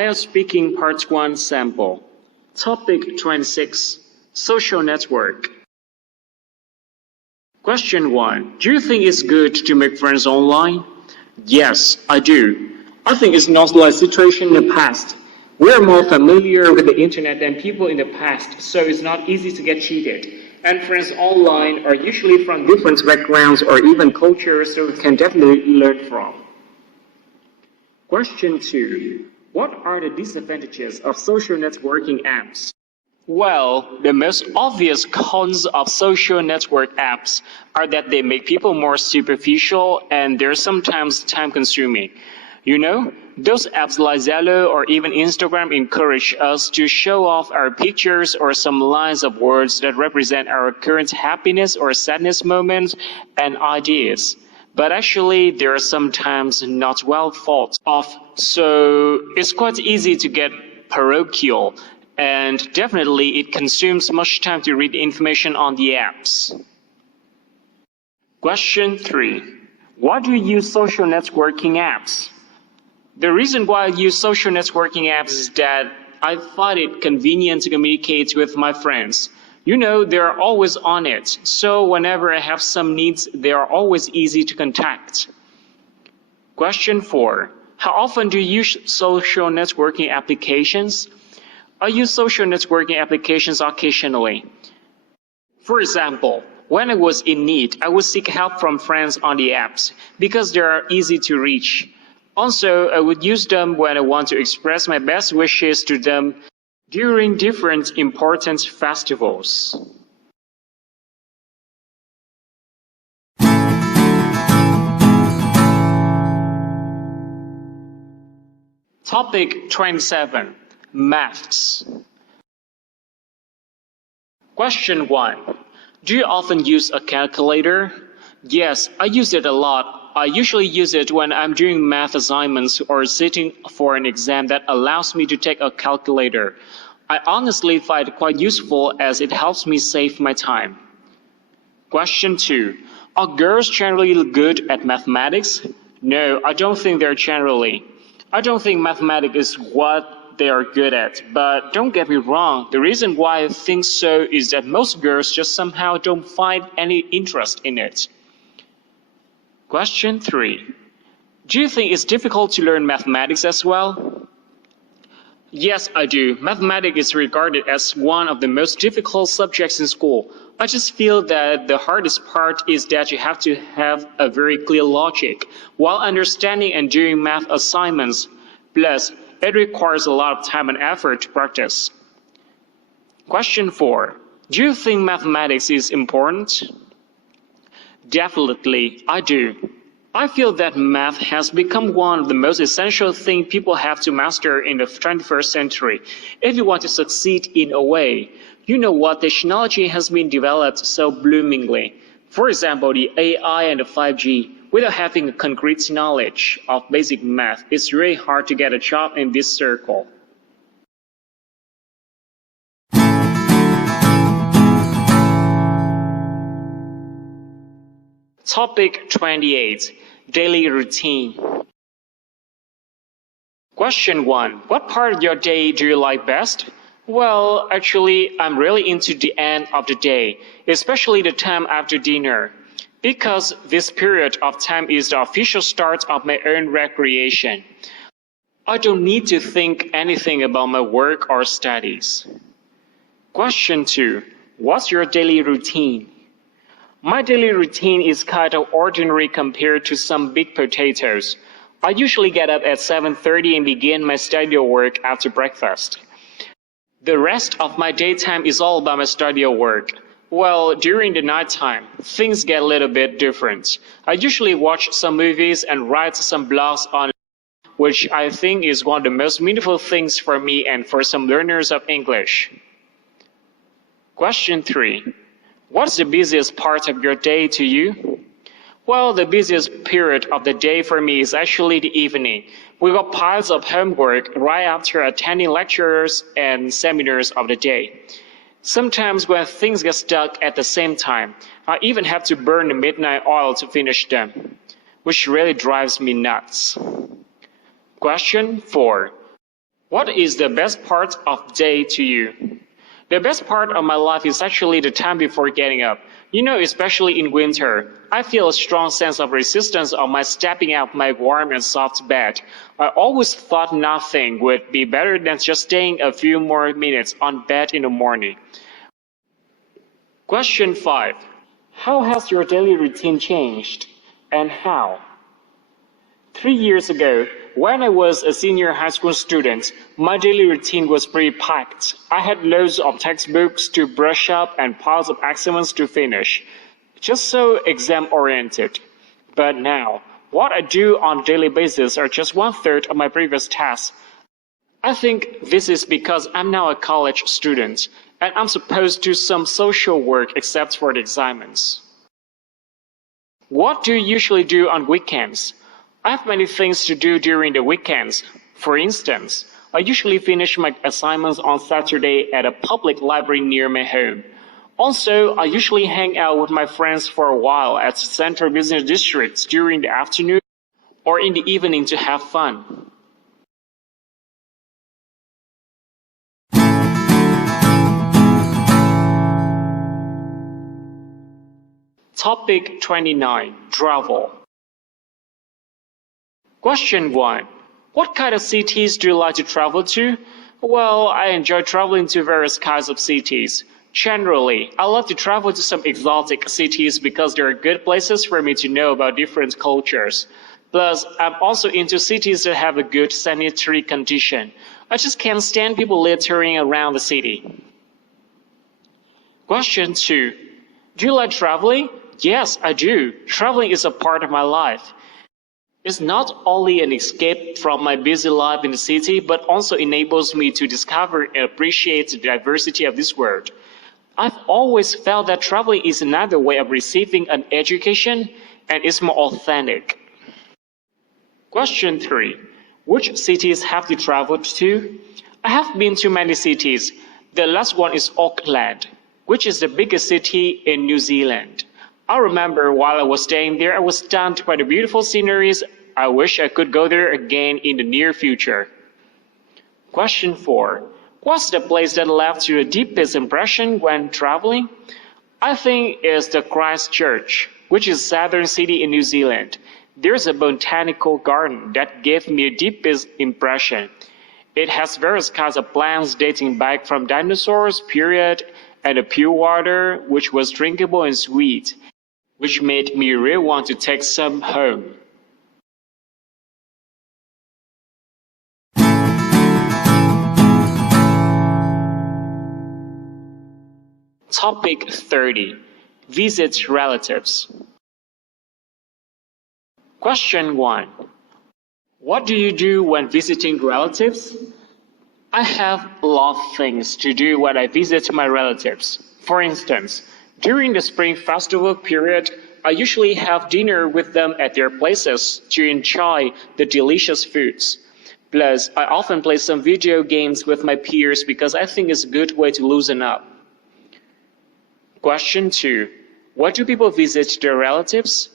IELTS Speaking Part 1 Sample. Topic 26. Social Network. Question 1. Do you think it's good to make friends online? Yes, I do. I think it's not like situation in the past. We are more familiar with the internet than people in the past, so it's not easy to get cheated. And friends online are usually from different backgrounds or even cultures, so we can definitely learn from. Question 2. What are the disadvantages of social networking apps? Well, the most obvious cons of social network apps are that they make people more superficial and they're sometimes time-consuming. You know, those apps like Zello or even Instagram encourage us to show off our pictures or some lines of words that represent our current happiness or sadness moments and ideas. But actually, they are sometimes not well thought of, so it's quite easy to get parochial, and definitely it consumes much time to read information on the apps. Question 3. Why do you use social networking apps? The reason why I use social networking apps is that I find it convenient to communicate with my friends. You know, they're always on it, so whenever I have some needs, they are always easy to contact. Question 4. How often do you use social networking applications? I use social networking applications occasionally. For example, when I was in need, I would seek help from friends on the apps because they are easy to reach. Also, I would use them when I want to express my best wishes to them during different important festivals. Topic 27. Maths. Question 1. Do you often use a calculator? Yes, I use it a lot. I usually use it when I'm doing math assignments or sitting for an exam that allows me to take a calculator. I honestly find it quite useful as it helps me save my time. Question 2. Are girls generally good at mathematics? No, I don't think they're generally. I don't think mathematics is what they are good at, but don't get me wrong, the reason why I think so is that most girls just somehow don't find any interest in it. Question 3. Do you think it's difficult to learn mathematics as well? Yes, I do. Mathematics is regarded as one of the most difficult subjects in school. I just feel that the hardest part is that you have to have a very clear logic while understanding and doing math assignments. Plus, it requires a lot of time and effort to practice. Question 4. Do you think mathematics is important? Definitely, I do. I feel that math has become one of the most essential things people have to master in the 21st century if you want to succeed in a way. You know what, technology has been developed so bloomingly. For example, the AI and the 5G. Without having a concrete knowledge of basic math, it's really hard to get a job in this circle. Topic 28. Daily routine. Question 1. What part of your day do you like best? Well, actually, I'm really into the end of the day, especially the time after dinner, because this period of time is the official start of my own recreation. I don't need to think anything about my work or studies. Question 2. What's your daily routine? My daily routine is kind of ordinary compared to some big potatoes. I usually get up at 7:30 and begin my study work after breakfast. The rest of my daytime is all about my study work. Well, during the nighttime, things get a little bit different. I usually watch some movies and write some blogs on it, which I think is one of the most meaningful things for me and for some learners of English. Question 3. What's the busiest part of your day to you? Well, the busiest period of the day for me is actually the evening. We got piles of homework right after attending lectures and seminars of the day. Sometimes when things get stuck at the same time, I even have to burn the midnight oil to finish them, which really drives me nuts. Question 4. What is the best part of day to you? The best part of my life is actually the time before getting up. Especially in winter, I feel a strong sense of resistance on my stepping out of my warm and soft bed. I always thought nothing would be better than just staying a few more minutes on bed in the morning. Question 5. How has your daily routine changed? And how? 3 years ago, when I was a senior high school student, my daily routine was pretty packed. I had loads of textbooks to brush up and piles of assignments to finish. Just so exam-oriented. But now, what I do on a daily basis are just one-third of my previous tasks. I think this is because I'm now a college student, and I'm supposed to do some social work except for the assignments. What do you usually do on weekends? I have many things to do during the weekends. For instance, I usually finish my assignments on Saturday at a public library near my home. Also, I usually hang out with my friends for a while at Central Business Districts during the afternoon or in the evening to have fun. Topic 29. Travel. Question 1. What kind of cities do you like to travel to? Well, I enjoy traveling to various kinds of cities. Generally, I love to travel to some exotic cities because they are good places for me to know about different cultures. Plus, I'm also into cities that have a good sanitary condition. I just can't stand people littering around the city. Question 2. Do you like traveling? Yes, I do. Traveling is a part of my life. It's not only an escape from my busy life in the city, but also enables me to discover and appreciate the diversity of this world. I've always felt that traveling is another way of receiving an education and is more authentic. Question 3. Which cities have you traveled to? I have been to many cities. The last one is Auckland, which is the biggest city in New Zealand. I remember while I was staying there, I was stunned by the beautiful sceneries. I wish I could go there again in the near future. Question 4. What's the place that left you the deepest impression when traveling? I think it's the Christchurch, which is a southern city in New Zealand. There's a botanical garden that gave me the deepest impression. It has various kinds of plants dating back from dinosaurs period and the pure water, which was drinkable and sweet, which made me really want to take some home. Topic 30. Visit relatives. Question 1. What do you do when visiting relatives? I have a lot of things to do when I visit my relatives. For instance, during the Spring Festival period, I usually have dinner with them at their places to enjoy the delicious foods. Plus, I often play some video games with my peers because I think it's a good way to loosen up. Question 2. Why do people visit their relatives?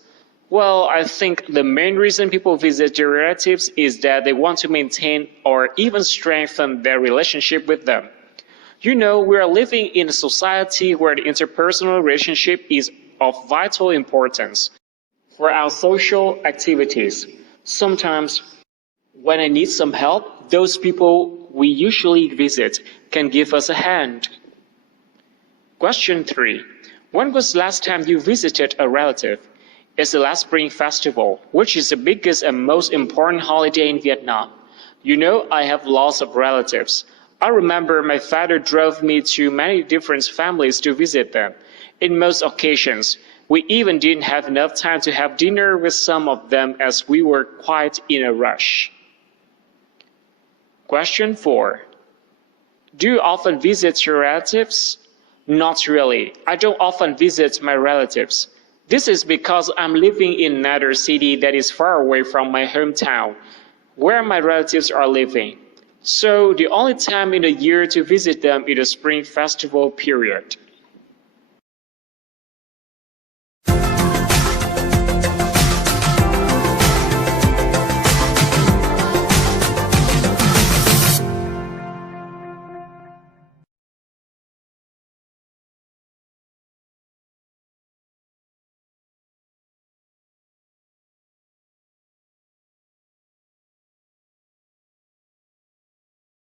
Well, I think the main reason people visit their relatives is that they want to maintain or even strengthen their relationship with them. We are living in a society where the interpersonal relationship is of vital importance for our social activities. Sometimes, when I need some help, those people we usually visit can give us a hand. Question 3. When was the last time you visited a relative? It's the last Spring Festival, which is the biggest and most important holiday in Vietnam. I have lots of relatives. I remember my father drove me to many different families to visit them. In most occasions, we even didn't have enough time to have dinner with some of them as we were quite in a rush. Question 4. Do you often visit your relatives? Not really. I don't often visit my relatives. This is because I'm living in another city that is far away from my hometown, where my relatives are living. So the only time in the year to visit them is the Spring Festival period.